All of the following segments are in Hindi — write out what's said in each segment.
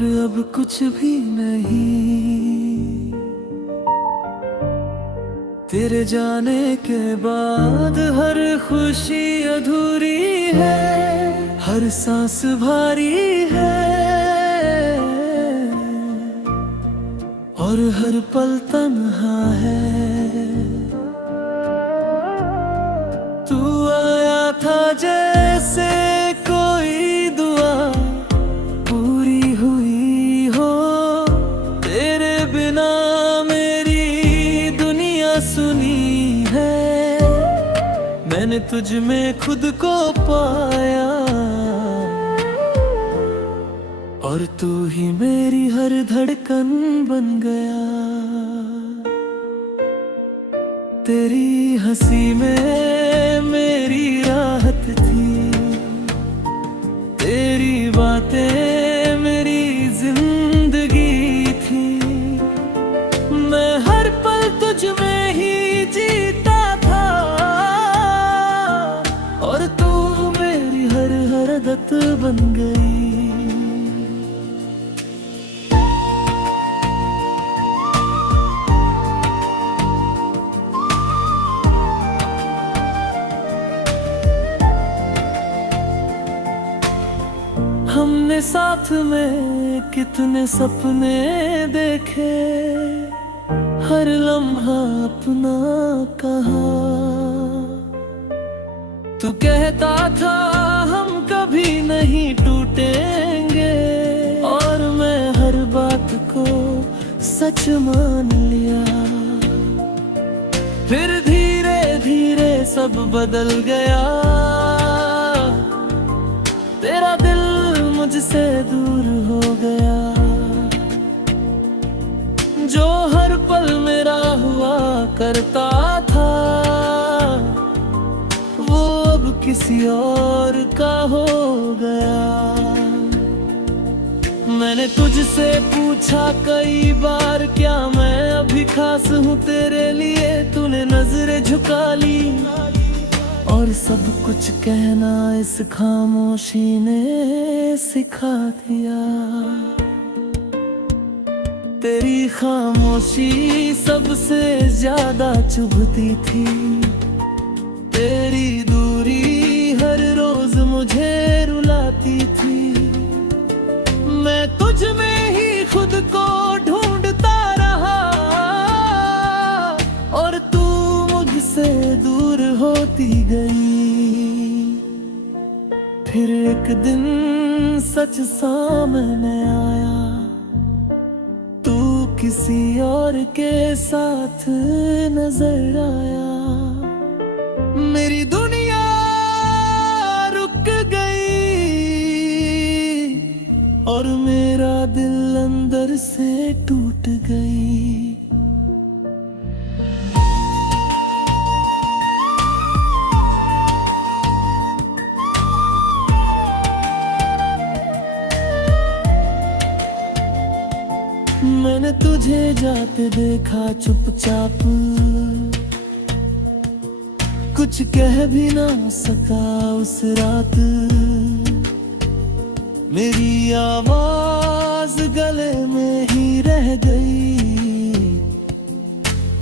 और अब कुछ भी नहीं। तेरे जाने के बाद हर खुशी अधूरी है, हर सांस भारी है और हर पल तन्हा है। तू आया था जैसे कोई दुआ पूरी हुई हो, तेरे बिना मेरी दुनिया सुनी है। मैंने तुझ में खुद को पाया और तू ही मेरी हर धड़कन बन गया। तेरी हंसी में मेरी राहत थी, तेरी बातें मेरी जिंदगी थी। मैं हर पल तुझ में ही जीता था और तू मेरी हर हरकत बन गई। हमने साथ में कितने सपने देखे, हर लम्हा अपना कहा। तू कहता था हम कभी नहीं टूटेंगे और मैं हर बात को सच मान लिया। फिर धीरे धीरे सब बदल गया, तेरा दिल मुझसे दूर हो गया। जो हर पल मेरा हुआ करता था वो अब किसी और का हो गया। मैंने तुझसे पूछा कई बार क्या मैं अभी खास हूँ तेरे लिए, तूने नजरें झुका ली और सब कुछ कहना इस खामोशी ने सिखा दिया। तेरी खामोशी सबसे ज्यादा चुभती थी, तेरी दूरी हर रोज मुझे रुलाती थी। मैं तुझ में ही खुद को ढूंढता रहा और तू मुझसे दूर होती गई। फिर एक दिन सच सामने आया, तू किसी और के साथ नजर आया। मेरी दुनिया रुक गई और मेरा दिल अंदर से टूट गई। मैंने तुझे जाते देखा चुपचाप, कुछ कह भी ना सका उस रात। मेरी आवाज गले में ही रह गई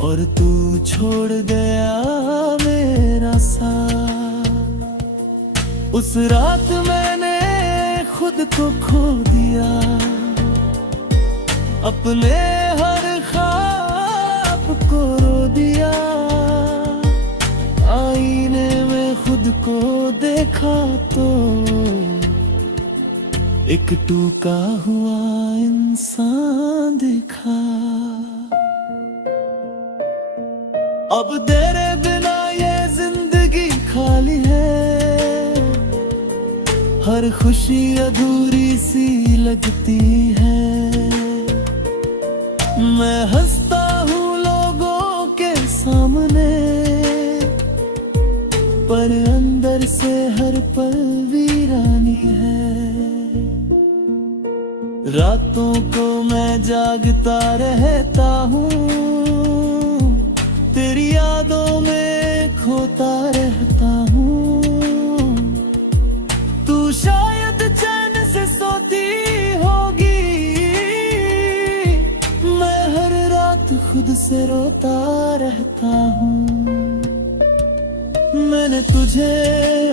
और तू छोड़ गया मेरा साथ। उस रात मैंने खुद को खो दिया, अपने हर ख्वाब को रो दिया। आईने में खुद को देखा तो एक टूका हुआ इंसान दिखा। अब तेरे बिना ये जिंदगी खाली है, हर खुशी अधूरी सी लगती है। मैं हंसता हूँ लोगों के सामने पर अंदर से हर पल वीरानी है। रातों को मैं जागता रहता हूँ, तेरी यादों में खोता रहता हूँ। तू शायद चैन से सोती होगी से रोता रहता हूँ। मैंने तुझे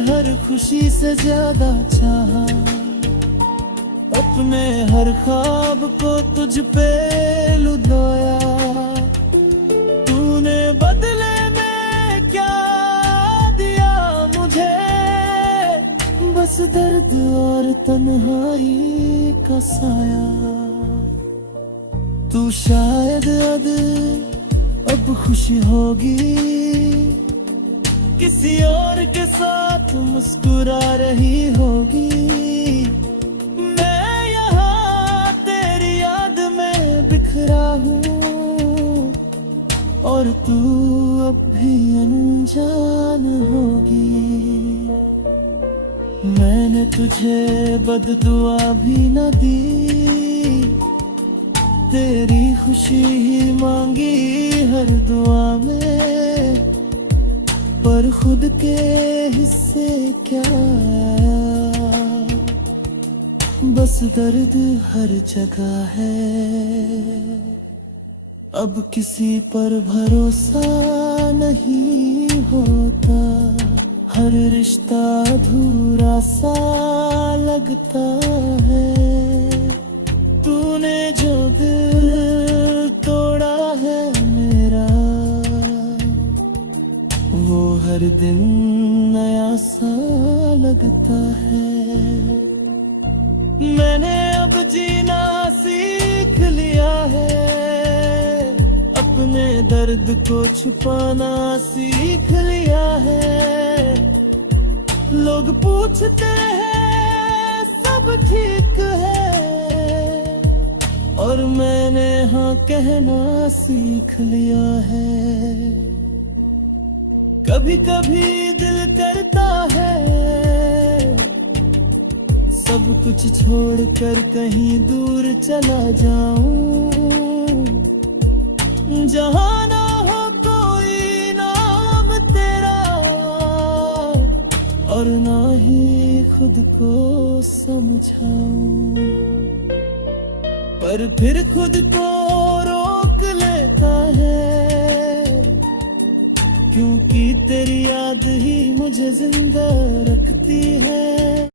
हर खुशी से ज्यादा चाहा, अपने हर ख्वाब को तुझ पे लुभाया। तूने बदले में क्या दिया मुझे, बस दर्द और तन्हाई का साया। तू शायद अब खुशी होगी, किसी और के साथ मुस्कुरा रही होगी। मैं यहाँ तेरी याद में बिखरा हूँ, और तू अब भी अनजान होगी। मैंने तुझे बददुआ भी न दी, तेरी खुशी ही मांगी हर दुआ में। पर खुद के हिस्से क्या, बस दर्द हर जगह है। अब किसी पर भरोसा नहीं होता, हर रिश्ता अधूरा सा लगता है। तूने जो दिल तोड़ा है मेरा, वो हर दिन नया सा लगता है। मैंने अब जीना सीख लिया है, अपने दर्द को छुपाना सीख लिया है। लोग पूछते हैं सब ठीक है, और मैंने हाँ कहना सीख लिया है। कभी कभी दिल करता है सब कुछ छोड़कर कहीं दूर चला जाऊं, जहां ना हो कोई नाम तेरा, और ना ही खुद को समझाऊं। पर फिर खुद को रोक लेता है, क्योंकि तेरी याद ही मुझे जिंदा रखती है।